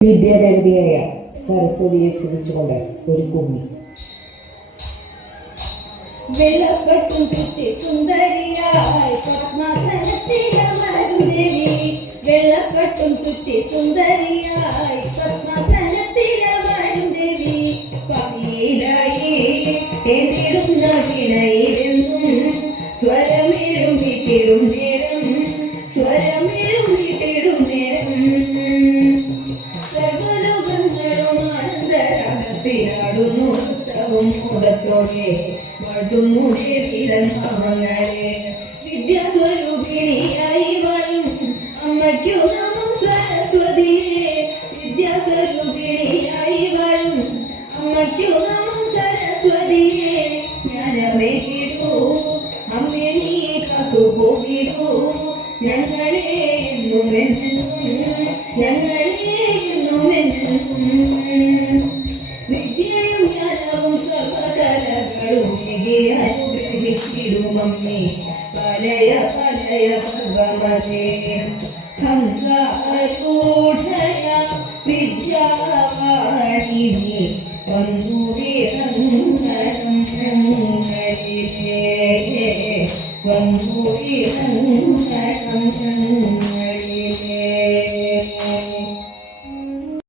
വിദ്യാദേവതയായ സരസ്വതിയെ സ്തുതിച്ചുകൊണ്ട് ഒരു ഭൂമി. വെള്ളപ്പട്ടും ചുറ്റി സുന്ദരിയായി പത്മാസനത്തിലമരും ദേവി. വെള്ളപ്പട്ടും ചുറ്റി സുന്ദരിയായി പത്മാസനത്തിലമരും ദേവി. പകയിലായി എന്നിടുന്ന കിണയിലെന്നും സ്വരമിഴും വീട്ടിടും നേരം. സ്വരമിഴും വീട്ടിടും നേരം. സർവലോകങ്ങളും ആനന്ദരാഗത്തിലാടുന്നു നൃത്തവും മോദത്തോടെ വാഴ്ത്തുന്നു ദേവിതൻ നാമങ്ങളെ. വിദ്യാസ്വരൂപിണിയായി വാഴും അമ്മയ്ക്കു നാമം സരസ്വതിയെ. വിദ്യാസ്വരൂപിണിയായി വാഴും അമ്മയ്ക്കു നാമം സരസ്വതിയെ. ജ്ഞാനമേകിടൂ അമ്മേ നീ കാത്തുപോകിടൂ ഞങ്ങളെ എന്നും എന്നും. ഞങ്ങളെ എന്നും എന്നും. വിദ്യയും ജ്ഞാനവും സർവകലകളും അനുഗ്രഹിച്ചിടുമമ്മേ. പലയ പലയ സർവമതേ ഹംസാരൂഢയ വിദ്യാവാണിനി വന്നു വിറങ്ങണം ഞങ്ങളിലേ. വന്നു വിറങ്ങണം ഞങ്ങൾ.